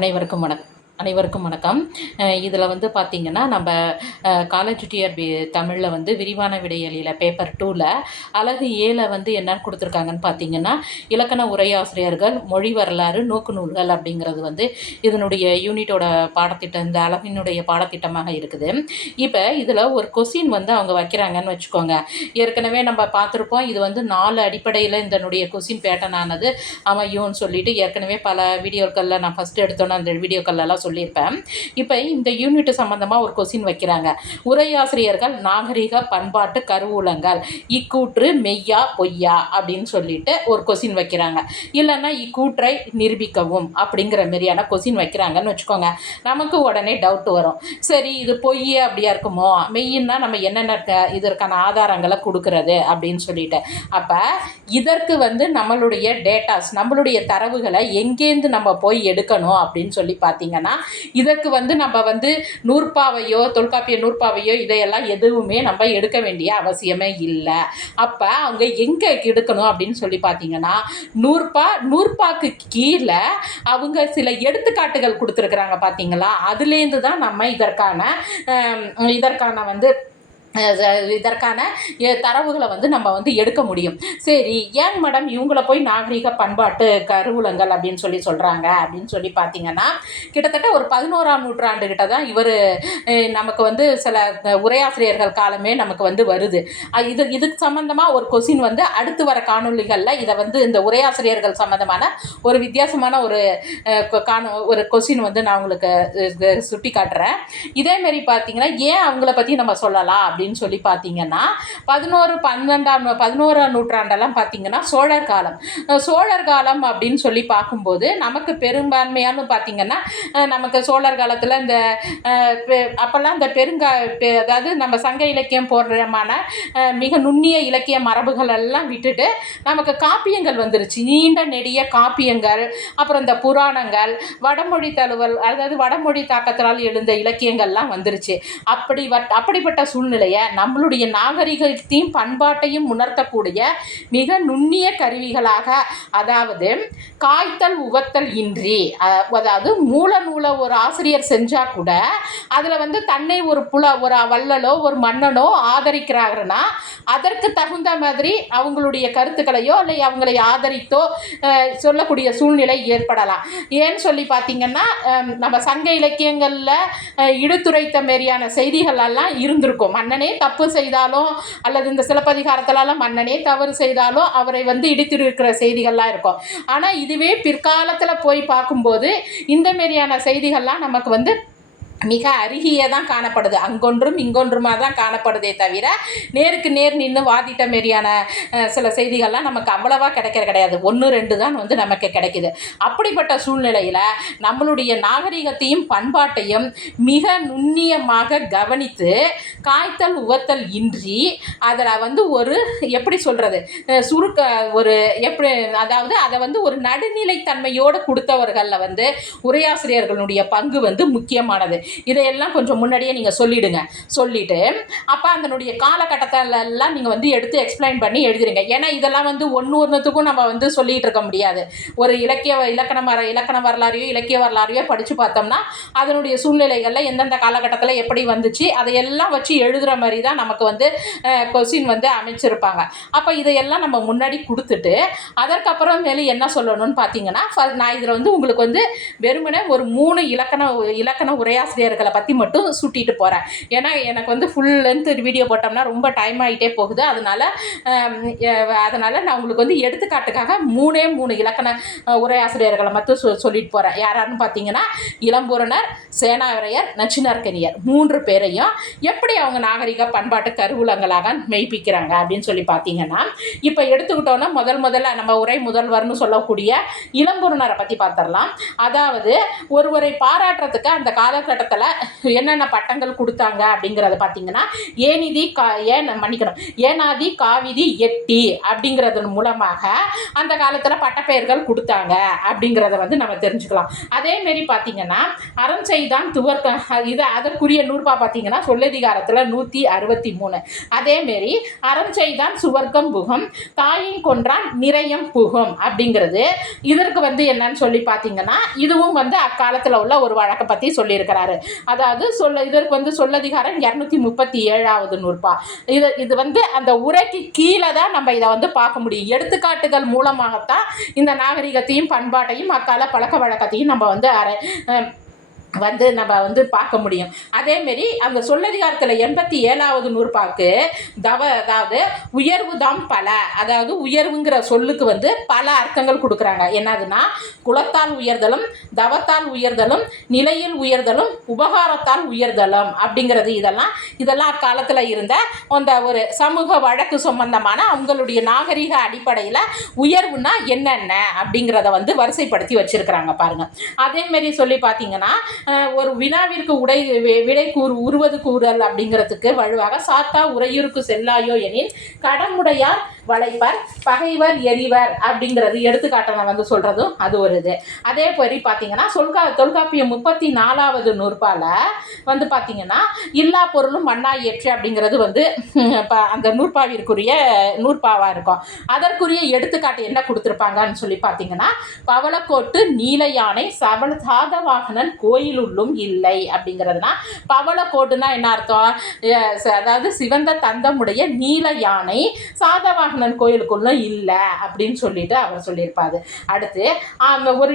அனைவருக்கும் வணக்கம். இதில் வந்து பார்த்திங்கன்னா, நம்ம காலேஜ் டிஆர்பி தமிழில் வந்து விரிவான விடையலியில் பேப்பர் 2ல் அலகு 7 வந்து என்னன்னு கொடுத்துருக்காங்கன்னு பார்த்தீங்கன்னா, இலக்கண உரையாசிரியர்கள், மொழி வரலாறு, நோக்கு நூல்கள் அப்படிங்கிறது வந்து இதனுடைய யூனிட்டோட பாடத்திட்டம், இந்த அலகினுடைய பாடத்திட்டமாக இருக்குது. இப்போ இதில் ஒரு கொஸ்டின் வந்து அவங்க வைக்கிறாங்கன்னு வச்சுக்கோங்க. ஏற்கனவே நம்ம பார்த்துருப்போம், இது வந்து 4 அடிப்படையில் இதனுடைய கொஸ்டின் பேட்டர்ன் ஆனது அமையும்னு சொல்லிட்டு ஏற்கனவே பல வீடியோக்களில் நான் ஃபஸ்ட்டு எடுத்தோன்னே அந்த வீடியோக்கள்லாம் சொல்லியிருப்பேன். இப்போ இந்த யூனிட் சம்மந்தமாக ஒரு கொஸ்டின் வைக்கிறாங்க. உரையாசிரியர்கள் நாகரிக பண்பாட்டு கருவூலங்கள் இக்கூற்று மெய்யா பொய்யா அப்படின்னு சொல்லிட்டு ஒரு கொஸ்டின் வைக்கிறாங்க. இல்லைன்னா இக்கூற்றை நிரூபிக்கவும் அப்படிங்கிற மாதிரியான கொஸ்டின் வைக்கிறாங்கன்னு வச்சுக்கோங்க. நமக்கு உடனே டவுட் வரும். சரி, இது பொய் அப்படியா இருக்குமோ, மெய்யின்னா நம்ம என்னென்ன இதற்கான ஆதாரங்களை கொடுக்கறது அப்படின்னு சொல்லிட்டு. அப்போ இதற்கு வந்து நம்மளுடைய டேட்டாஸ், நம்மளுடைய தரவுகளை எங்கேருந்து நம்ம போய் எடுக்கணும் அப்படின்னு சொல்லி பார்த்தீங்கன்னா, இதற்கு வந்து நம்ம வந்து நூற்பாவையோ தொல்காப்பிய நூற்பாவையோ இதையெல்லாம் எதுவுமே நம்ம எடுக்க வேண்டிய அவசியமே இல்லை. அப்போ அவங்க எங்கே எடுக்கணும் அப்படின்னு சொல்லி பார்த்தீங்கன்னா, நூற்பாக்கு கீழே அவங்க சில எடுத்துக்காட்டுகள் கொடுத்துருக்குறாங்க பார்த்தீங்களா, அதுலேருந்து தான் நம்ம இதற்கான வந்து இதற்கான தரவுகளை வந்து நம்ம வந்து எடுக்க முடியும். சரி, ஏன் மேடம் இவங்கள போய் நாகரிக பண்பாட்டு கருவூலங்கள் அப்படின்னு சொல்கிறாங்க அப்படின்னு சொல்லி பார்த்தீங்கன்னா, கிட்டத்தட்ட ஒரு 11ஆம் நூற்றாண்டு கிட்ட தான் நமக்கு வந்து சில உரையாசிரியர்கள் காலமே நமக்கு வந்து வருது. இதுக்கு சம்மந்தமாக ஒரு கொஸ்டின் வந்து அடுத்து வர காணொலிகளில் இதை வந்து இந்த உரையாசிரியர்கள் சம்மந்தமான ஒரு வித்தியாசமான ஒரு கொஸ்டின் வந்து நான் உங்களுக்கு சுட்டி காட்டுறேன். இதேமாரி பார்த்தீங்கன்னா, ஏன் அவங்கள பற்றி நம்ம சொல்லலாம் அப்படின்னு சொல்லி பார்த்தீங்கன்னா, 11ஆம் நூற்றாண்டெல்லாம் பார்த்தீங்கன்னா சோழர் காலம் அப்படின்னு சொல்லி பார்க்கும்போது நமக்கு பெரும்பான்மையான பார்த்தீங்கன்னா, நமக்கு சோழர் காலத்தில் இந்த அப்போல்லாம் இந்த அதாவது நம்ம சங்க இலக்கியம் போடுறமான மிக நுண்ணிய இலக்கிய மரபுகள் எல்லாம் விட்டுட்டு நமக்கு காப்பியங்கள் வந்துருச்சு. நீண்ட நெடிய காப்பியங்கள், அப்புறம் இந்த புராணங்கள், வடமொழி தழுவல், அதாவது வடமொழி தாக்கத்தினால் எழுந்த இலக்கியங்கள்லாம் வந்துருச்சு. அப்படிப்பட்ட சூழ்நிலையை நம்மளுடைய நாகரிகத்தையும் பண்பாட்டையும் உணர்த்தக்கூடிய மிக நுண்ணிய கருவிகளாக, அதாவது காய்த்தல் உவத்தல் இன்றி, அதாவது மூல நூலை ஒரு ஆசிரியர் செஞ்சா கூட அதில் வந்து தன்னை ஒரு வள்ளலோ ஒரு மன்னனோ ஆதரிக்கிறாங்கன்னா அதற்கு தகுந்த மாதிரி அவங்களுடைய கருத்துக்களையோ இல்லை அவங்களை ஆதரித்தோ சொல்லக்கூடிய சூழ்நிலை ஏற்படலாம். ஏன்னு சொல்லி பார்த்தீங்கன்னா, நம்ம சங்க இலக்கியங்களில் இடுத்துரைத்த மாரியான செய்திகள் எல்லாம் இருந்திருக்கும். மன்னனே தப்பு செய்தாலும் அல்லது இந்த சிலப்பதிகாரத்திலலாம் மன்னனே தவறு செய்தாலும் அவரை வந்து இடித்திருக்கிற செய்திகள்லாம் இருக்கும். ஆனால் இதுவே பிற்காலத்தில் போய் பார்க்கும்போது இந்த மாரியான செய்திகள்லாம் நமக்கு வந்து மிக அருகியே தான் காணப்படுது. அங்கொன்றும் இங்கொன்றுமாக தான் காணப்படுதே தவிர நேருக்கு நேர் நின்று வாதிட்ட மாரியான சில செய்திகள்லாம் நமக்கு அவ்வளவா கிடையாது. 1-2 தான் வந்து நமக்கு கிடைக்குது. அப்படிப்பட்ட சூழ்நிலையில் நம்மளுடைய நாகரிகத்தையும் பண்பாட்டையும் மிக நுண்ணியமாக கவனித்து காய்த்தல் உவத்தல் இன்றி அதில் வந்து ஒரு எப்படி சொல்கிறது அதாவது அதை வந்து ஒரு நடுநிலைத்தன்மையோடு கொடுத்தவர்களில் வந்து உரையாசிரியர்களுடைய பங்கு வந்து முக்கியமானது. இதையெல்லாம் கொஞ்சம் முன்னாடியே நீங்கள் சொல்லிட்டு அப்போ அதனுடைய காலகட்டத்திலெல்லாம் நீங்கள் வந்து எடுத்து எக்ஸ்பிளைன் பண்ணி எழுதிடுங்க. ஏன்னா இதெல்லாம் வந்து ஒன்றுத்துக்கும் நம்ம வந்து சொல்லிகிட்டு இருக்க முடியாது. ஒரு இலக்கண வரலாறையோ இலக்கிய வரலாறையோ படித்து பார்த்தோம்னா அதனுடைய சூழ்நிலைகளில் எந்தெந்த காலகட்டத்தில் எப்படி வந்துச்சு அதையெல்லாம் வச்சு எழுதுகிற மாதிரி தான் நமக்கு வந்து கொஸ்டின் வந்து அமைச்சிருப்பாங்க. அப்போ இதையெல்லாம் நம்ம முன்னாடி கொடுத்துட்டு அதற்கப்புறம் மேலே என்ன சொல்லணும்னு பார்த்தீங்கன்னா, நான் இதில் வந்து உங்களுக்கு வந்து வெறுமனே ஒரு 3 இலக்கண உரையாசிரியர்களை பற்றி மட்டும் சுட்டிட்டு போகிறேன். ஏன்னா எனக்கு வந்து ஃபுல் லென்த் வீடியோ போட்டோம்னா ரொம்ப டைம் ஆகிட்டே போகுது. அதனால் நான் உங்களுக்கு வந்து எடுத்துக்காட்டுக்காக 3 இலக்கண உரையாசிரியர்களை மட்டும் சொல்லிட்டு போகிறேன். யாராருன்னு பார்த்தீங்கன்னா, இளம்பூரணர், சேனாவரையர், நச்சினார்க்கனியர் 3 பேரையும் எப்படி அவங்க நாகரிக பண்பாட்டு கருவூலங்களாக மெய்ப்பிக்கிறாங்க அப்படின்னு சொல்லி பார்த்தீங்கன்னா, இப்போ எடுத்துக்கிட்டோன்னா முதல்ல நம்ம உரை முதல்வர்னு சொல்லக்கூடிய இளம்பூரணரை பற்றி பார்த்துடலாம். அதாவது ஒருவரை பாராட்டுறதுக்கு அந்த காலகட்டத்தில் காலகட்டத்தில் என்னென்ன பட்டங்கள் கொடுத்தாங்க அப்படிங்கிறத பார்த்தீங்கன்னா ஏனாதி காவிதி எட்டி அப்படிங்கிறது மூலமாக அந்த காலத்தில் பட்டப்பெயர்கள் கொடுத்தாங்க அப்படிங்கிறத வந்து நம்ம தெரிஞ்சுக்கலாம். அதேமாரி பார்த்தீங்கன்னா அறம் செய்தான் இது அதற்குரிய நூற்பா பார்த்தீங்கன்னா சொல்லதிகாரத்தில் 163. அதேமாரி அறம் செய்தான் சுவர்க்கம் புகும் தாயின் கொன்றான் நிறையம் புகும் அப்படிங்கிறது இதற்கு வந்து என்னன்னு சொல்லி பார்த்தீங்கன்னா இதுவும் வந்து அக்காலத்தில் உள்ள ஒரு வழக்கை பற்றி சொல்லியிருக்கிறாரு. அதாவது இதற்கு வந்து சொல்லதிகாரம் 237வது நூற்பா. இது வந்து அந்த உரைக்கு கீழே தான் நம்ம இதை வந்து பார்க்க முடியும். எடுத்துக்காட்டுகள் மூலமாகத்தான் இந்த நாகரிகத்தையும் பண்பாட்டையும் அக்கால பழக்க வழக்கத்தையும் நம்ம வந்து பார்க்க முடியும். அதேமாரி அந்த சொல்லதிகாரத்தில் 87வது நூற்பாக்கு அதாவது உயர்வு தான் பல, அதாவது உயர்வுங்கிற சொல்லுக்கு வந்து பல அர்த்தங்கள் கொடுக்குறாங்க. என்னதுன்னா குலத்தால் உயர்தலும் தவத்தால் உயர்தலும் நிலையில் உயர்தலும் உபகாரத்தால் உயர்தலும் அப்படிங்கிறது இதெல்லாம் அக்காலத்தில் இருந்த அந்த ஒரு சமூக வழக்கு சம்பந்தமான அவங்களுடைய நாகரிக அடிப்படையில் உயர்வுனா என்னென்ன அப்படிங்கிறத வந்து வரிசைப்படுத்தி வச்சிருக்கிறாங்க பாருங்க. அதேமாரி சொல்லி பார்த்தீங்கன்னா ஒரு வினாவிற்கு விடை உருவது கூறல் அப்படிங்கிறதுக்கு வலுவாக சாத்தா உரையூருக்கு செல்லாயோ எனில் கடமுடையார் வளைப்பர் பகைவர் எரிவர் அப்படிங்கிறது எடுத்துக்காட்டனை வந்து சொல்கிறதும் அது ஒரு இது. அதே மாதிரி பார்த்தீங்கன்னா தொல்காப்பியம் 34வது நூற்பால வந்து பார்த்தீங்கன்னா இல்லா பொருளும் மண்ணா ஏற்று அப்படிங்கிறது வந்து அந்த நூற்பாவிற்குரிய நூற்பாவாக இருக்கும். அதற்குரிய எடுத்துக்காட்டு என்ன கொடுத்துருப்பாங்கன்னு சொல்லி பார்த்தீங்கன்னா பவளக்கோட்டு நீல யானை சாதவாகனன் கோயிலுள்ளும் இல்லை அப்படிங்கிறதுனா பவளக்கோட்டுனா என்ன அர்த்தம்? அதாவது சிவந்த தந்தமுடைய நீல யானை சாதவாகனன் கோயிலுக்குள்ளும் இல்லை அப்படின்னு சொல்லிட்டு அவர் சொல்லியிருப்பாரு. அடுத்து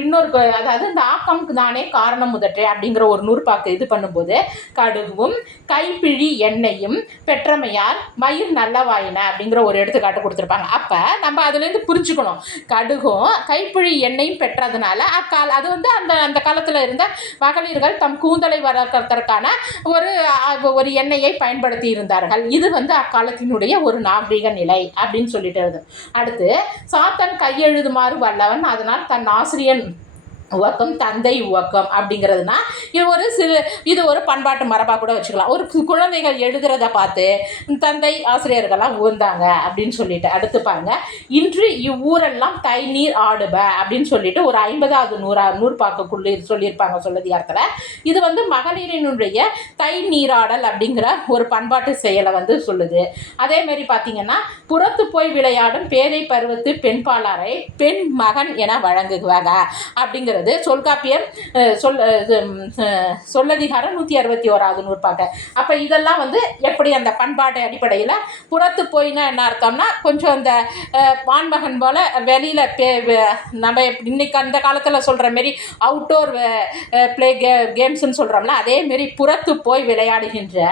இன்னொரு அதாவது இந்த ஆக்கம்க்கு தானே காரணம் முதற்றே அப்படிங்கிற ஒரு நூற்பாக்கு இது பண்ணும்போது கடுகும் கைப்பிழி எண்ணெயும் பெற்றமையார் மயில் நல்லவாயின அப்படிங்கிற ஒரு எடுத்துக்காட்டு கொடுத்துருப்பாங்க. அப்போ நம்ம அதுலேருந்து புரிஞ்சுக்கணும், கடுகும் கைப்பிழி எண்ணெயும் பெற்றதுனால அது வந்து அந்த காலத்தில் இருந்த மகளிர்கள் தம் கூந்தலை வளர்க்கறதற்கான ஒரு எண்ணெயை பயன்படுத்தி இருந்தார்கள். இது வந்து அக்காலத்தினுடைய ஒரு நாகரிக நிலை அப்படின்னு சொல்லிட்டு எழுது. அடுத்து சாத்தன் கையெழுதுமாறு வல்லவன் அதனால் தன் ஆசிரியன் உவக்கம் தந்தை உவக்கம் அப்படிங்கிறதுனா இது ஒரு பண்பாட்டு மரபாக கூட வச்சுக்கலாம். ஒரு குழந்தைகள் எழுதுறத பார்த்து தந்தை ஆசிரியர்கள்லாம் உவந்தாங்க அப்படின்னு சொல்லிட்டு. அடுத்து பாருங்க இன்று இவ்வூரெல்லாம் தை நீர் ஆடுப அப்படின்னு சொல்லிட்டு ஒரு 50வது நூற்பாக்குள்ளே சொல்லியிருப்பாங்க சொல்லதிகாரத்தில். இது வந்து மகளிரினுடைய தை நீராடல் அப்படிங்கிற ஒரு பண்பாட்டு செயலை வந்து சொல்லுது. அதேமாரி பார்த்தீங்கன்னா புறத்து போய் விளையாடும் பேதை பருவத்து பெண்பாளாரை பெண் மகன் என வழங்குவாங்க அப்படிங்கிற தொல்காப்பியம் சொல்லதிகாரம் 161வது நூற்பாக்க. அப்போ இதெல்லாம் வந்து எப்படி அந்த பண்பாட்டு அடிப்படையில் புறத்து போயினா என்ன அர்த்தம்னா கொஞ்சம் அந்த ஆண்மகன் போல வெளியில் நம்ம இன்னைக்கு அந்த காலத்தில் சொல்கிற மாரி அவுட்டோர் பிளே கேம்ஸ்ன்னு சொல்கிறோம்ல, அதேமாரி புறத்து போய் விளையாடுகின்ற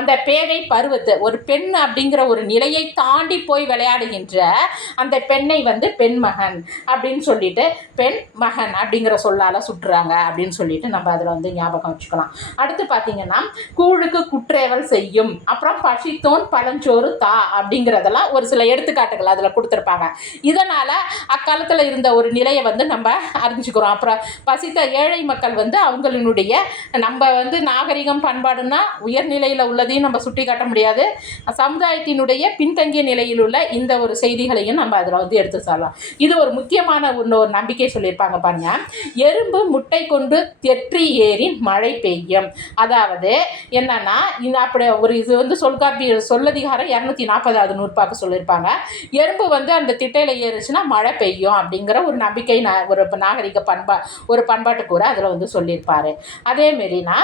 அந்த பேதை பருவத்து ஒரு பெண் அப்படிங்கிற ஒரு நிலையை தாண்டி போய் விளையாடுகின்ற அந்த பெண்ணை வந்து பெண்மகன் அப்படின்னு சொல்லிட்டு பெண் மகன் அப்படிங்கிற சொல்லால சுற்றுறாங்க அப்படின்னு சொல்லிட்டு நம்ம அதில் வந்து ஞாபகம் வச்சுக்கலாம். அடுத்து பார்த்தீங்கன்னா கூழுக்கு குற்றேவல் செய்யும், அப்புறம் பசித்தோன் பழஞ்சோறு தா அப்படிங்கிறதெல்லாம் ஒரு சில எடுத்துக்காட்டுகள் அதில் கொடுத்துருப்பாங்க. இதனால் அக்காலத்தில் இருந்த ஒரு நிலையை வந்து நம்ம அறிஞ்சுக்கிறோம். அப்புறம் பசித்த ஏழை மக்கள் வந்து அவங்களினுடைய நம்ம வந்து நாகரிகம் பண்பாடுன்னா உயர்நிலையில் உள்ளதையும் நம்ம சுட்டி காட்ட முடியாது, சமுதாயத்தினுடைய பின்தங்கிய நிலையில் உள்ள இந்த ஒரு செய்திகளையும் நம்ம அதில் வந்து எடுத்து சொல்லலாம். இது ஒரு முக்கியமான ஒரு நம்பிக்கை சொல்லியிருப்பாங்க பாருங்க. எறும்பு முட்டை கொண்டு தெற்றி ஏறி மழை பெய்யும். அதாவது என்னன்னா அப்படி ஒரு இது வந்து சொல்லதிகாரம் 240வது நூற்பாக்கு சொல்லியிருப்பாங்க. எறும்பு வந்து அந்த திட்டையில ஏறிச்சுன்னா மழை பெய்யும் அப்படிங்கிற ஒரு நம்பிக்கை ஒரு நாகரிக பண்பாட்டு கூட அதில் வந்து சொல்லியிருப்பாரு. அதேமாரினா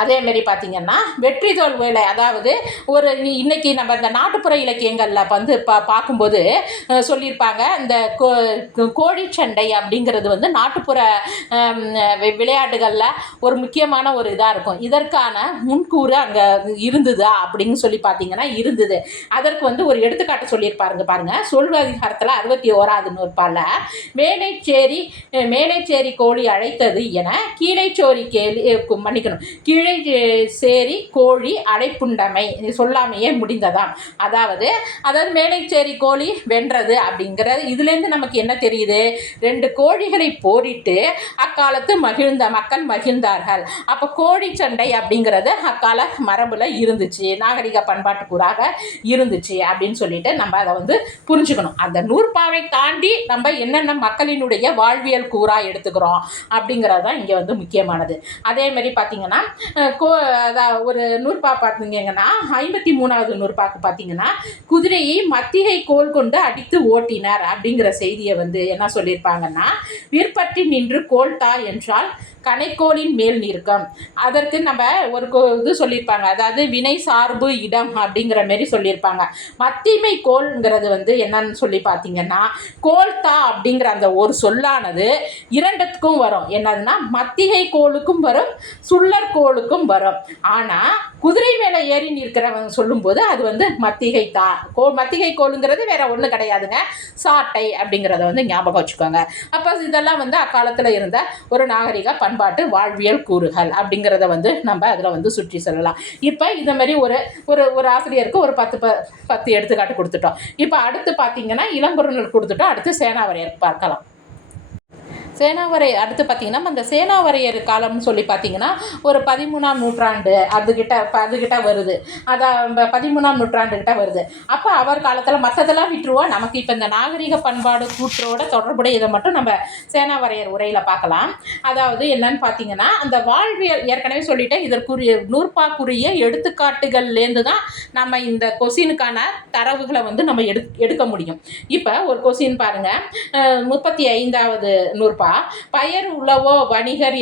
அதேமாரி பார்த்திங்கன்னா வெற்றி தோல் வேலை, அதாவது இன்னைக்கு நம்ம இந்த நாட்டுப்புற இலக்கியங்களில் வந்து பார்க்கும்போது சொல்லியிருப்பாங்க இந்த கோழிச்சண்டை அப்படிங்கிறது வந்து நாட்டுப்புற விளையாட்டுகளில் ஒரு முக்கியமான ஒரு இதாக இருக்கும். இதற்கான முன்கூறு அங்கே இருந்ததா அப்படின்னு சொல்லி பார்த்தீங்கன்னா இருந்தது. அதற்கு வந்து ஒரு எடுத்துக்காட்டு சொல்லியிருப்பாருங்க பாருங்க. சொல்லதிகாரத்தில் 61வது நூற்பால மேலைச்சேரி கோழி அழைத்தது என கீழைச்சோரி மன்னிக்கணும் கிளை சேரி கோழி அடைப்புண்டமை சொல்லாமையே முடிந்ததாம். அதாவது மேலைச்சேரி கோழி வென்றது அப்படிங்கிறது இதுலேருந்து நமக்கு என்ன தெரியுது? 2 கோழிகளை போரிட்டு அக்காலத்து மக்கள் மகிழ்ந்தார்கள். அப்போ கோழி சண்டை அப்படிங்கிறது அக்கால மரபுல இருந்துச்சு, நாகரிக பண்பாட்டுக்கூறாக இருந்துச்சு அப்படின்னு சொல்லிட்டு நம்ம அதை வந்து புரிஞ்சுக்கணும். அந்த நூற்பாவை தாண்டி நம்ம என்னென்ன மக்களினுடைய வாழ்வியல் கூறா எடுத்துக்கிறோம் அப்படிங்கிறது தான் இங்கே வந்து முக்கியமானது. அதே மாதிரி பார்த்தீங்கன்னா ஒரு நூற்பா பார்த்தீங்கன்னா 53வது நூற்பாக்கு பார்த்தீங்கன்னா குதிரையை மத்திகை கோல் கொண்டு அடித்து ஓட்டினார் அப்படிங்கிற செய்தியை வந்து என்ன சொல்லியிருப்பாங்கன்னா, விற்பற்றி நின்று கோல் தா என்றால் கணைக்கோளின் மேல் நிற்கும். அதற்கு நம்ம ஒரு இது சொல்லியிருப்பாங்க, அதாவது வினை சார்பு இடம் அப்படிங்கிற மாரி சொல்லியிருப்பாங்க. மத்திமை கோல்ங்கிறது வந்து என்னன்னு சொல்லி பார்த்தீங்கன்னா, கோல்தா அப்படிங்கிற அந்த ஒரு சொல்லானது 2த்துக்கும் வரும். என்னதுன்னா மத்திகை கோளுக்கும் வரும், சுள்ளர் கோளுக்கும் வரும். ஆனால் குதிரை மேலே ஏறி நிற்கிறவங்க சொல்லும்போது அது வந்து மத்திகை மத்திகை கோளுங்கிறது வேற ஒன்றும் கிடையாதுங்க, சாட்டை அப்படிங்கிறத வந்து ஞாபகம் வச்சுக்கோங்க. அப்போ இதெல்லாம் வந்து அக்காலத்தில் இருந்த ஒரு நாகரிக பண்பாட்டு வாழ்வியல் கூறுகள் அப்படிங்கிறத வந்து நம்ம அதில் வந்து சுற்றி சொல்லலாம். இப்போ இந்த மாதிரி ஒரு ஆசிரியருக்கு ஒரு 10 எடுத்துக்காட்டு கொடுத்துட்டோம். இப்போ அடுத்து பார்த்தீங்கன்னா இளம்பொருள் கொடுத்துட்டோம். அடுத்து சேனாவரையர் பார்க்கலாம். சேனாவரை அடுத்து பார்த்திங்கன்னா அந்த சேனாவரையர் காலம்னு சொல்லி பார்த்திங்கன்னா ஒரு 13ஆம் நூற்றாண்டு அதுகிட்ட வருது. அதான் 13ஆம் நூற்றாண்டுகிட்ட வருது. அப்போ அவர் காலத்தில் மற்றதெல்லாம் விட்டுருவோம். நமக்கு இப்போ இந்த நாகரிக பண்பாடு கூற்றோட தொடர்புடைய இதை மட்டும் நம்ம சேனாவரையர் உரையில் பார்க்கலாம். அதாவது என்னன்னு பார்த்தீங்கன்னா, அந்த வாழ்வியல் ஏற்கனவே சொல்லிட்டேன், இதற்குரிய நூற்பாக்குரிய எடுத்துக்காட்டுகள்லேருந்து தான் நம்ம இந்த கொஸ்டினுக்கான தரவுகளை வந்து நம்ம எடுக்க முடியும். இப்போ ஒரு கொஸ்டின் பாருங்கள், 35வது நூற்பா, பயர் உளவோ வணிகர்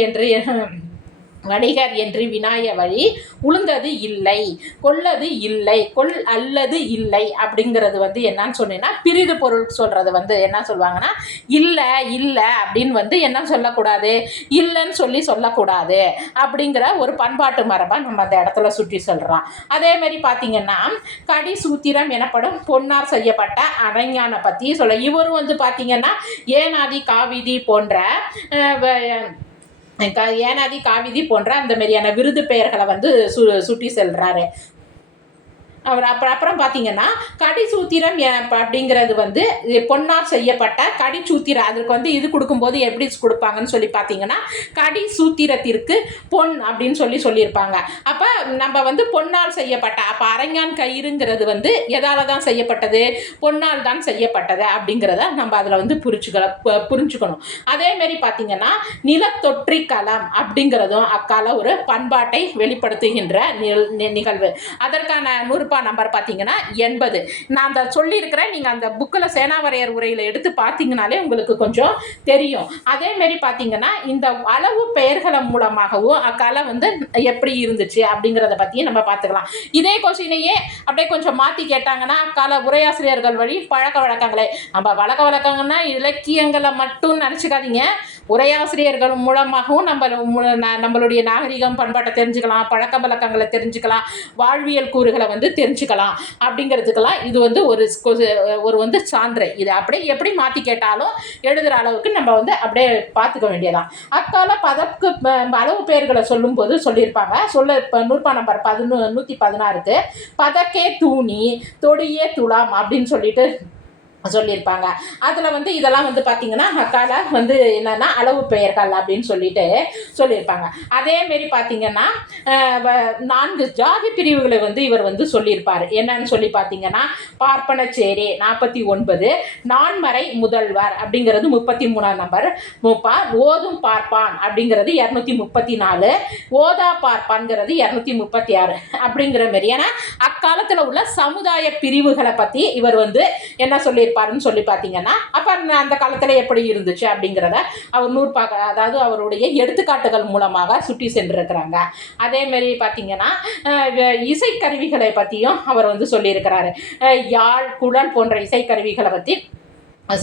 என்று வினாய வழி உளுந்தது இல்லை, கொல்லது இல்லை, கொல் அல்லது இல்லை அப்படிங்கிறது வந்து என்னன்னு சொன்னீங்கன்னா, பிரிது பொருள் சொல்கிறது வந்து என்ன சொல்லுவாங்கன்னா, இல்லை அப்படின்னு வந்து என்ன சொல்லக்கூடாது, இல்லைன்னு சொல்லக்கூடாது அப்படிங்கிற ஒரு பண்பாட்டு மரபை நம்ம அந்த இடத்துல சுற்றி சொல்கிறோம். அதே மாதிரி பார்த்தீங்கன்னா, கடி சூத்திரம் எனப்படும் பொன்னார் செய்யப்பட்ட அரைஞானை பற்றி சொல்ல. இவரும் வந்து பார்த்தீங்கன்னா ஏனாதி காவிதி போன்ற ஏனாதி காவிதி போன்ற அந்த மாதிரியான விருது பெயர்களை வந்து சுட்டி செல்றாரு. அப்புறம் பார்த்தீங்கன்னா கடிசூத்திரம் அப்படிங்கிறது வந்து பொன்னார் செய்யப்பட்ட கடிசூத்திரம். அதுக்கு வந்து இது கொடுக்கும்போது எப்படி கொடுப்பாங்கன்னு சொல்லி பார்த்தீங்கன்னா, கடிசூத்திரத்திற்கு பொன் அப்படின்னு சொல்லியிருப்பாங்க. அப்போ நம்ம வந்து பொன்னால் செய்யப்பட்ட, அப்போ அரங்கான் கயிறுங்கிறது வந்து எதால தான் செய்யப்பட்டது, பொன்னால் தான் செய்யப்பட்டது அப்படிங்கிறத நம்ம அதில் வந்து புரிஞ்சுக்கணும். அதேமாரி பார்த்தீங்கன்னா நிலத்தொற்றி களம் அப்படிங்கிறதும் அக்கால ஒரு பண்பாட்டை வெளிப்படுத்துகின்ற நிகழ்வு. அதற்கான நூறுபா நம்பர் பார்த்தீங்கன்னா 80. நான் அந்த சொல்லியிருக்கிறேன், நீங்கள் அந்த புக்கில் சேனாவரையர் உரையில் எடுத்து பார்த்தீங்கனாலே உங்களுக்கு கொஞ்சம் தெரியும். அதேமாரி பார்த்தீங்கன்னா இந்த அளவு பெயர்களை மூலமாகவும் அக்கால வந்து எப்படி இருந்துச்சு அப்படிங்கிறத பற்றியும் நம்ம பார்த்துக்கலாம். இதே கொஸ்டினையே அப்படியே கொஞ்சம் மாற்றி கேட்டாங்கன்னா, அக்கால உரையாசிரியர்கள் வழி பழக்க வழக்கங்களே, நம்ம வழக்க வழக்கங்கன்னா இலக்கியங்களை மட்டும் நினச்சிக்காதீங்க, உரையாசிரியர்கள் மூலமாகவும் நம்மளுடைய நாகரிகம் பண்பாட்டை தெரிஞ்சுக்கலாம், பழக்க வழக்கங்களை தெரிஞ்சுக்கலாம், வாழ்வியல் கூறுகளை வந்து தெரிஞ்சுக்கலாம். அப்படிங்கிறதுக்கெல்லாம் இது வந்து ஒரு வந்து சான்று. இது அப்படியே எப்படி மாற்றி கேட்டாலும் எழுதுகிற அளவுக்கு நம்ம வந்து அப்படியே பார்த்துக்க வேண்டியதான். அக்கால பதற்கு அளவு பெயர்களை சொல்லும்போது சொல்லியிருப்பாங்க. இப்போ நூற்பா நம்பர் 116க்கு பதக்கே தூணி தொடியே துலாம் அப்படின்னு சொல்லிட்டு சொல்லியிருப்பாங்க. அதில் வந்து இதெல்லாம் வந்து பார்த்திங்கன்னா அக்கால வந்து என்னென்னா அளவு பெயர்கள் அப்படின்னு சொல்லியிருப்பாங்க. அதேமாரி பார்த்திங்கன்னா 4 ஜாதி பிரிவுகளை வந்து இவர் வந்து சொல்லியிருப்பார். என்னன்னு சொல்லி பார்த்திங்கன்னா, பார்ப்பனச்சேரி 49, நான்மறை முதல்வர் அப்படிங்கிறது 33ஆம் நம்பர், ஓதும் பார்ப்பான் அப்படிங்கிறது 234, ஓதா பார்ப்பான்ங்கிறது 236 அப்படிங்கிற மாதிரியான அக்காலத்தில் உள்ள சமுதாய பிரிவுகளை பற்றி இவர் வந்து என்ன சொல்லியிருப்பாருன்னு சொல்லி பார்த்தீங்கன்னா, அப்போ அந்த காலத்தில் எப்படி இருந்துச்சு அப்படிங்கிறத அவர் அதாவது அவருடைய எடுத்துக்காட்டுகள் மூலமாக சுற்றி சென்றிருக்கிறாங்க. அதேமாரி பார்த்தீங்கன்னா இசைக்கருவிகளை பற்றியும் அவர் வந்து சொல்லியிருக்கிறாரு. யாழ், குழல் போன்ற இசைக்கருவிகளை பற்றி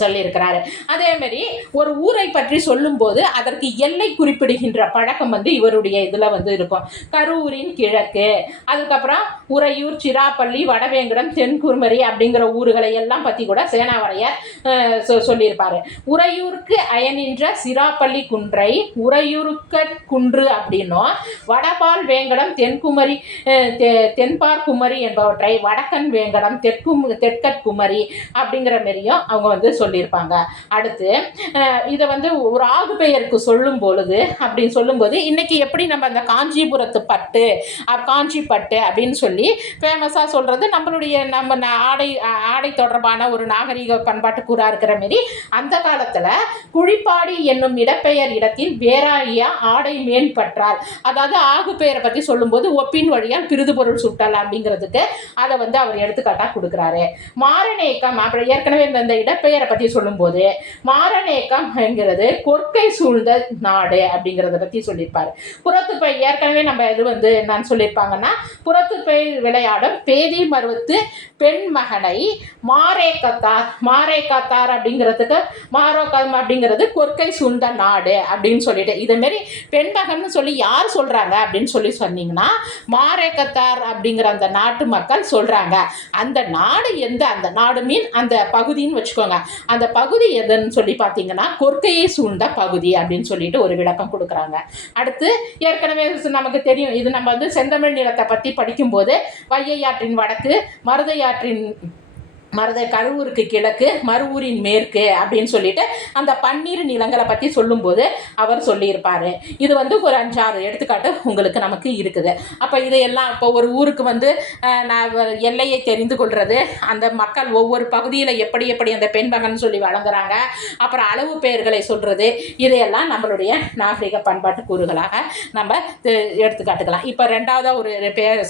சொல்லியிருக்கிறாரு. அதேமாரி ஒரு ஊரை பற்றி சொல்லும்போது அதற்கு எல்லை குறிப்பிடுகின்ற பழக்கம் இவருடைய இதில் இருக்கும். கரூரின் கிழக்கு, அதுக்கப்புறம் உறையூர், சிராப்பள்ளி, வடவேங்கடம், தென்குமரி அப்படிங்கிற ஊர்களை எல்லாம் பற்றி கூட சேனாவரையர் சொல்லியிருப்பாரு. உறையூருக்கு அயனின்ற சிராப்பள்ளி குன்றை உறையூருக்க குன்று அப்படின்னும், வடபால் வேங்கடம், தென்குமரி, தென்பார் குமரி என்பவற்றை வடக்கன் வேங்கடம், தெற்கற்குமரி அப்படிங்கிற மாரியும் அவங்க சொல்லியிருப்பாங்க. அடுத்து இதை ஒரு ஆகு பெயருக்கு சொல்லும் பொழுது அப்படின்னு சொல்லும்போது, இன்னைக்கு எப்படி நம்ம அந்த காஞ்சிபுரத்து பட்டு, காஞ்சி பட்டு அப்படின்னு சொல்லி ஃபேமஸாக சொல்கிறது நம்ம ஆடை தொடர்பான ஒரு நாகரிக பண்பாட்டு கூறா இருக்கிற மாரி, அந்த காலத்தில் குழிப்பாடி என்னும் இடப்பெயர் இடத்தில் வேறாயா ஆடை மேன்பற்றால், அதாவது ஆகு பெயரை பற்றி சொல்லும்போது ஒப்பின் வழியால் பிரிது பொருள் சுட்டல் அப்படிங்கிறதுக்கு அதை அவர் எடுத்துக்காட்டாக கொடுக்குறாரு. மாரணேக்கம் அப்புறம் ஏற்கனவே இந்த இடப்பெயரை பற்றி சொல்லும்போது மாரணேக்கம் என்கிறது கொற்கை சூழ்ந்த நாடு அப்படிங்கிறத பற்றி சொல்லியிருப்பாரு. புறத்துப்பை ஏற்கனவே நம்ம இது என்னன்னு சொல்லியிருப்பாங்கன்னா, புறத்துப்பை விளையாடும் பேதி மருவத்து பெண் மகனை மாரேக்கத்தார் அப்படிங்கிறதுக்கு மாரோக்கம் அப்படிங்கிறது கொற்கை சூழ்ந்த நாடு அப்படின்னு சொல்லிட்டு, இதேமாரி பெண்மகன் சொல்லி யார் சொல்றாங்க அப்படின்னு சொன்னீங்கன்னா, மாரேக்கத்தார் அப்படிங்கிற அந்த நாட்டு மக்கள் சொல்றாங்க. அந்த நாடு அந்த நாடு மீன் அந்த பகுதின்னு வச்சுக்கோங்க. அந்த பகுதி எதுன்னு சொல்லி பார்த்தீங்கன்னா கொற்கையை சூழ்ந்த பகுதி அப்படின்னு சொல்லிட்டு ஒரு விளக்கம் கொடுக்குறாங்க. அடுத்து ஏற்கனவே நமக்கு தெரியும், இது நம்ம செந்தமிழ் நிலத்தை பற்றி படிக்கும்போது வையையாற்றின் வடக்கு, கருவூருக்கு கிழக்கு, மருவூரின் மேற்கு அப்படின்னு சொல்லிட்டு அந்த பன்னீர் நிலங்களை பற்றி சொல்லும்போது அவர் சொல்லியிருப்பார். இது ஒரு 5-6 எடுத்துக்காட்டு நமக்கு இருக்குது. அப்போ இதையெல்லாம் இப்போ ஒரு ஊருக்கு எல்லையை தெரிந்து கொள்வது, அந்த மக்கள் ஒவ்வொரு பகுதியில் எப்படி அந்த பெண்மகன் சொல்லி வழங்குறாங்க, அப்புறம் அளவு பெயர்களை சொல்கிறது, இதையெல்லாம் நம்மளுடைய நாகரிக பண்பாட்டு கூறுகளாக நம்ம எடுத்துக்காட்டுக்கலாம். இப்போ 2வது ஒரு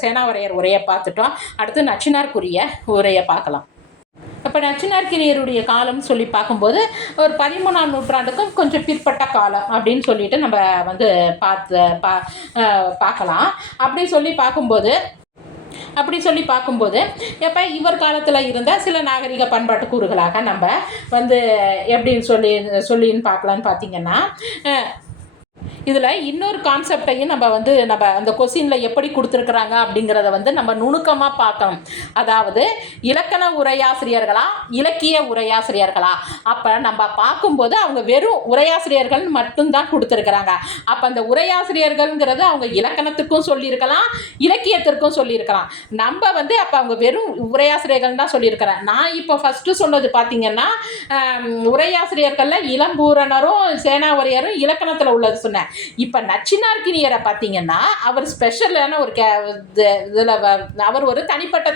சேனாவரையர் உரையை பார்த்துட்டோம். அடுத்து நச்சினார்க்குரிய உரையை பார்க்கலாம். இப்போ நச்சினார்க்கினியருடைய காலம் சொல்லி பார்க்கும்போது ஒரு 13ஆம் நூற்றாண்டுக்கும் கொஞ்சம் பிற்பட்ட காலம் அப்படின்னு சொல்லிட்டு நம்ம பார்க்கலாம். அப்படி சொல்லி பார்க்கும்போது எப்போ இவர் காலத்தில் இருந்த சில நாகரிக பண்பாட்டு கூறுகளாக நம்ம எப்படின்னு சொல்லின்னு பார்க்கலான்னு பார்த்தீங்கன்னா, இதில் இன்னொரு கான்செப்டையும் நம்ம அந்த கொஸ்டினில் எப்படி கொடுத்துருக்குறாங்க அப்படிங்கிறத நம்ம நுணுக்கமாக பார்க்கணும். அதாவது இலக்கண உரையாசிரியர்களா, இலக்கிய உரையாசிரியர்களா? அப்போ நம்ம பார்க்கும்போது அவங்க வெறும் உரையாசிரியர்கள் மட்டும்தான் கொடுத்துருக்குறாங்க. அப்போ அந்த உரையாசிரியர்கள்ங்கிறது அவங்க இலக்கணத்துக்கும் சொல்லியிருக்கலாம், இலக்கியத்திற்கும் சொல்லியிருக்கலாம். நம்ம அப்போ அவங்க வெறும் உரையாசிரியர்கள் தான் சொல்லியிருக்கிறேன். நான் இப்போ ஃபஸ்ட்டு சொன்னது பார்த்தீங்கன்னா, உரையாசிரியர்களில் இளம்பூரணரும் சேனாவரையரும் இலக்கணத்தில் உள்ளது சொன்னேன். இப்போ நச்சினார்க்கினியரை பார்த்தீங்கன்னா அவர் ஸ்பெஷலான ஒரு இதில் அவர் ஒரு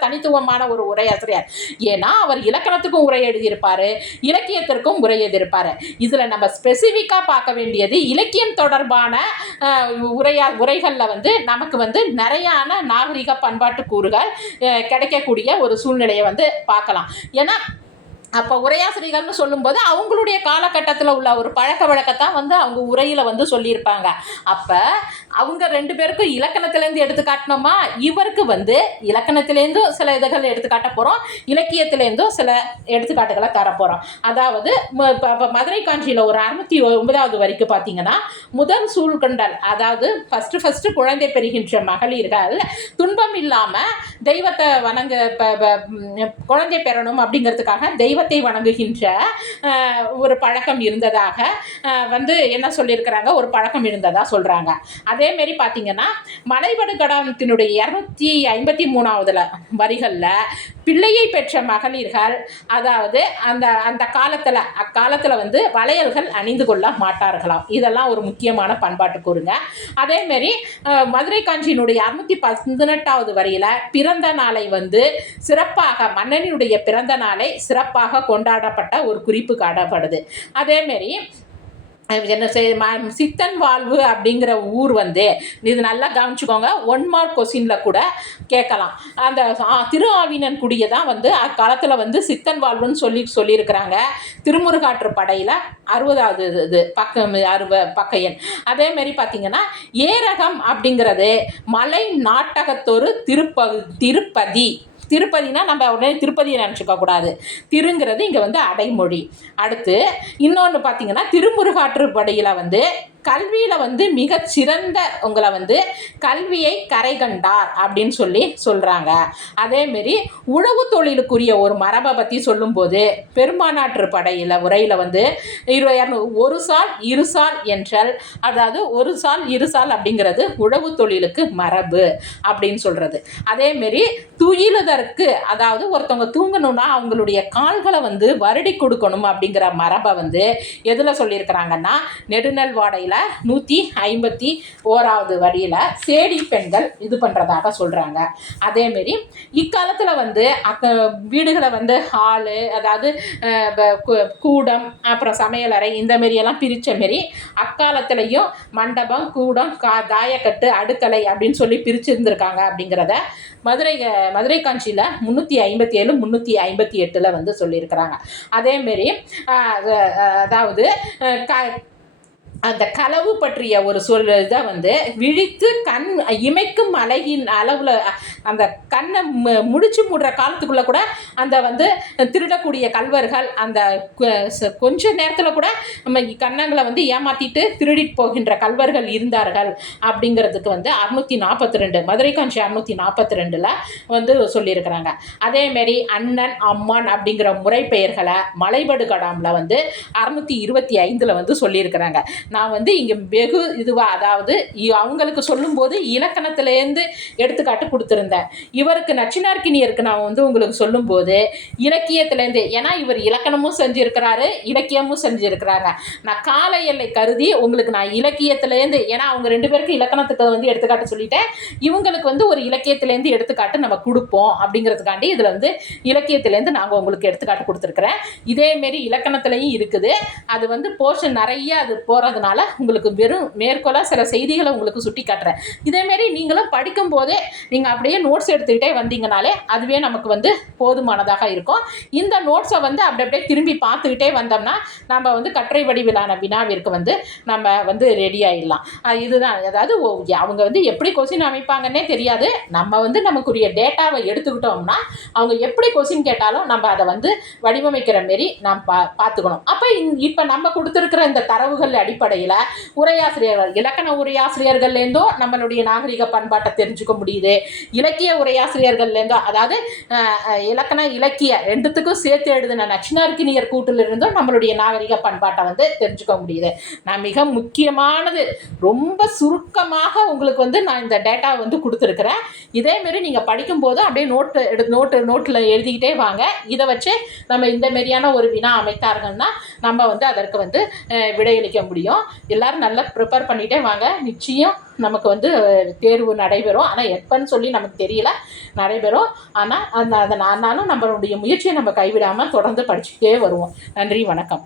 தனித்துவமான ஒரு உரையாசிரியர். ஏன்னா அவர் இலக்கணத்துக்கும் உரை எழுதியிருப்பார், இலக்கியத்திற்கும் உரை எழுதியிருப்பார். இதில் நம்ம ஸ்பெசிஃபிக்காக பார்க்க வேண்டியது இலக்கியம் தொடர்பான உரைகளில் நமக்கு நிறையான நாகரிக பண்பாட்டு கூறுகள் கிடைக்கக்கூடிய ஒரு சூழ்நிலையை பார்க்கலாம். ஏன்னா அப்போ உரையாசிரியர்கள்னு சொல்லும்போது அவங்களுடைய காலகட்டத்தில் உள்ள ஒரு பழக்க வழக்கத்தான் அவங்க உரையில் சொல்லியிருப்பாங்க. அப்போ அவங்க 2 பேருக்கும் இலக்கணத்திலேருந்து எடுத்து காட்டணுமா, இவருக்கு இலக்கணத்திலேருந்தும் சில இதுகள் எடுத்துக்காட்ட போகிறோம், இலக்கியத்திலேருந்தும் சில எடுத்துக்காட்டுகளை தரப்போகிறோம். அதாவது இப்போ மதுரை காஞ்சியில் ஒரு 609வது வரைக்கும் பார்த்தீங்கன்னா, முதல் சூழ்கண்டல், அதாவது ஃபஸ்ட்டு குழந்தை பெறுகின்ற மகளிர்கள் துன்பம் இல்லாமல் தெய்வத்தை குழந்தை பெறணும் அப்படிங்கிறதுக்காக தெய்வத்தை வணங்குகின்ற ஒரு பழக்கம் இருந்ததாக என்ன சொல்லியிருக்கிறாங்க, ஒரு பழக்கம் இருந்ததாக சொல்கிறாங்க. அதேமாரி பார்த்தீங்கன்னா மலைபடுகடாமத்தினுடைய 253வது வரிகளில் பிள்ளையை பெற்ற மகளிர்கள், அதாவது அந்த அக்காலத்தில் வளையல்கள் அணிந்து கொள்ள மாட்டார்களாம். இதெல்லாம் ஒரு முக்கியமான பண்பாட்டு கூறுங்க. அதேமாரி மதுரை காஞ்சியினுடைய 618வது வரியில் பிறந்த நாளை சிறப்பாக, மன்னனுடைய பிறந்த நாளை சிறப்பாக கொண்டாடப்பட்ட ஒரு குறிப்பு காணப்படுது. அதேமாரி என்ன சித்தன் வாழ்வு அப்படிங்கிற ஊர் இது நல்லா கவனிச்சுக்கோங்க, 1 மார்க் கொஸ்டினில் கூட கேட்கலாம். அந்த திரு ஆவினன்குடியை தான் அக்காலத்தில் சித்தன் வாழ்வுன்னு சொல்லியிருக்கிறாங்க. திருமுருகாற்று படையில் 60வது இது பக்க எண். அதேமாரி பார்த்தீங்கன்னா ஏரகம் அப்படிங்கிறது மலை நாட்டகத்தொரு திருப்பதி திருப்பதினா நம்ம உடனே திருப்பதியை நினச்சிக்க கூடாது. திருங்கிறது இங்கே வந்து அடைமொழி. அடுத்து இன்னொன்று பார்த்தீங்கன்னா, திருமுருகாற்றுப்படையில் வந்து கல்வியில் வந்து மிகச்சிறந்த உங்களை வந்து கல்வியை கரை கண்டார் அப்படின்னு சொல்லி சொல்கிறாங்க. அதேமாரி உழவு தொழிலுக்குரிய ஒரு மரபை பற்றி சொல்லும்போது பெரும்பானாற்று படையில் உரையில் வந்து ஒரு சால் இரு சால் என்றால், அதாவது ஒரு சால் இரு சால் அப்படிங்கிறது உழவு தொழிலுக்கு மரபு அப்படின்னு சொல்கிறது. அதேமாரி துயிலுதற்கு, அதாவது ஒருத்தவங்க தூங்கணும்னா அவங்களுடைய கால்களை வந்து வருடி கொடுக்கணும் அப்படிங்கிற மரபை வந்து எதில் சொல்லியிருக்கிறாங்கன்னா, நெடுநல்வாடையில் 151வது வரியில் சேடி பெண்கள் இது பண்ணுறதாக சொல்கிறாங்க. அதேமாரி இக்காலத்தில் வந்து வீடுகளை வந்து ஹாலு, அதாவது கூடம், அப்புறம் சமையலறை, இந்த மாரியெல்லாம் பிரித்த மாரி அக்காலத்துலேயும் மண்டபம், கூடம், தாயக்கட்டு, அடுக்கலை அப்படின்னு சொல்லி பிரிச்சுருந்துருக்காங்க அப்படிங்கிறத மதுரை காஞ்சியில் 357 358 வந்து சொல்லியிருக்கிறாங்க. அதேமாரி அதாவது அந்த களவு பற்றிய ஒரு இதை வந்து விழித்து கண் இமைக்கும் அழகின் அளவில் அந்த கண்ணை முடிச்சு மூடுற காலத்துக்குள்ளே கூட அந்த வந்து திருடக்கூடிய கல்வர்கள் அந்த கொஞ்ச நேரத்தில் கூட நம்ம கண்ணங்களை வந்து ஏமாற்றிட்டு திருடிட்டு போகின்ற கல்வர்கள் இருந்தார்கள் அப்படிங்கிறதுக்கு வந்து 642 மதுரை காஞ்சி 642 வந்து சொல்லியிருக்கிறாங்க. அதேமாரி அண்ணன் அம்மான் அப்படிங்கிற முறை பெயர்களை மலைபடு கடாமில் வந்து 625 வந்து சொல்லியிருக்கிறாங்க. நான் வந்து இங்கே வெகு இதுவாக, அதாவது அவங்களுக்கு சொல்லும்போது இலக்கணத்திலேருந்து எடுத்துக்காட்டு கொடுத்துருந்தேன். இவருக்கு நச்சினார்க்கினியருக்கு நான் வந்து உங்களுக்கு சொல்லும்போது இலக்கியத்திலேருந்து, ஏன்னா இவர் இலக்கணமும் செஞ்சுருக்கிறாரு, இலக்கியமும் செஞ்சுருக்கிறாங்க. நான் கால எல்லை கருதி உங்களுக்கு நான் இலக்கியத்திலேருந்து, ஏன்னா அவங்க 2 பேருக்கு இலக்கணத்துக்கு வந்து எடுத்துக்காட்டு சொல்லிட்டேன், இவங்களுக்கு வந்து ஒரு இலக்கியத்திலேருந்து எடுத்துக்காட்டு நம்ம கொடுப்போம் அப்படிங்கிறதுக்காண்டி இதில் வந்து இலக்கியத்திலேருந்து நாங்கள் உங்களுக்கு எடுத்துக்காட்டு கொடுத்துருக்குறேன். இதேமாரி இலக்கணத்துலேயும் இருக்குது. அது வந்து போர்ஷன் நிறைய அது போகிறதுனால உங்களுக்கு வெறும் மேற்கோளாக சில செய்திகளை உங்களுக்கு சுட்டி காட்டுறேன். இதேமாரி நீங்களும் படிக்கும்போதே நீங்கள் அப்படியே நோட்ஸ் எடுத்துக்கிட்டே வந்தீங்கனாலே அதுவே நமக்கு வந்து போதுமானதாக இருக்கும். இந்த நோட்ஸை வந்து அப்படியே திரும்பி பார்த்துக்கிட்டே வந்தோம்னா நம்ம வந்து கட்டுரை வடிவிலான வினாவிற்கு வந்து நம்ம வந்து ரெடி ஆகிடலாம். இதுதான், அதாவது அவங்க வந்து எப்படி கொஸ்டின் அமைப்பாங்கன்னே தெரியாது. நம்ம வந்து நமக்குரிய டேட்டாவை எடுத்துக்கிட்டோம்னா அவங்க எப்படி கொஸ்டின் கேட்டாலும் நம்ம அதை வந்து வடிவமைக்கிற மாரி நாம் பார்த்துக்கணும். அப்போ இப்போ நம்ம கொடுத்துருக்கிற இந்த தரவுகள் அடிப்படையில் உரையாசிரியர்கள், இலக்கண உரையாசிரியர்கள்லேருந்தும் நம்மளுடைய நாகரிக பண்பாட்டை தெரிஞ்சுக்க முடியுது. இலக்கிய உரையாசிரியர்கள்லேருந்தோ, அதாவது இலக்கண இலக்கிய ரெண்டுத்துக்கும் சேர்த்து எழுதின நச்சினார்க்கினியர் கூட்டிலிருந்தும் நம்மளுடைய நாகரிக பண்பாட்டை வந்து தெரிஞ்சுக்க முடியுது. நான் மிக முக்கியமானது ரொம்ப சுருக்கமாக உங்களுக்கு வந்து நான் இந்த டேட்டாவை வந்து கொடுத்துருக்குறேன். இதேமாரி நீங்கள் படிக்கும்போது அப்படியே நோட்டில் எழுதிக்கிட்டே வாங்க. இதை வச்சு நம்ம இந்த மாரியான ஒரு வினா அமைத்தார்கள்னா நம்ம வந்து அதற்கு வந்து விடையளிக்க முடியும். எல்லோரும் நல்லா ப்ரிப்பேர் பண்ணிகிட்டே வாங்க. நிச்சயம் நமக்கு வந்து தேர்வு நடைபெறும். ஆனால் எப்போன்னு சொல்லி நமக்கு தெரியல, நடைபெறும். ஆனால் ஆனாலும் நம்மளுடைய முயற்சியை நம்ம கைவிடாமல் தொடர்ந்து படிச்சுக்கிட்டே வருவோம். நன்றி, வணக்கம்.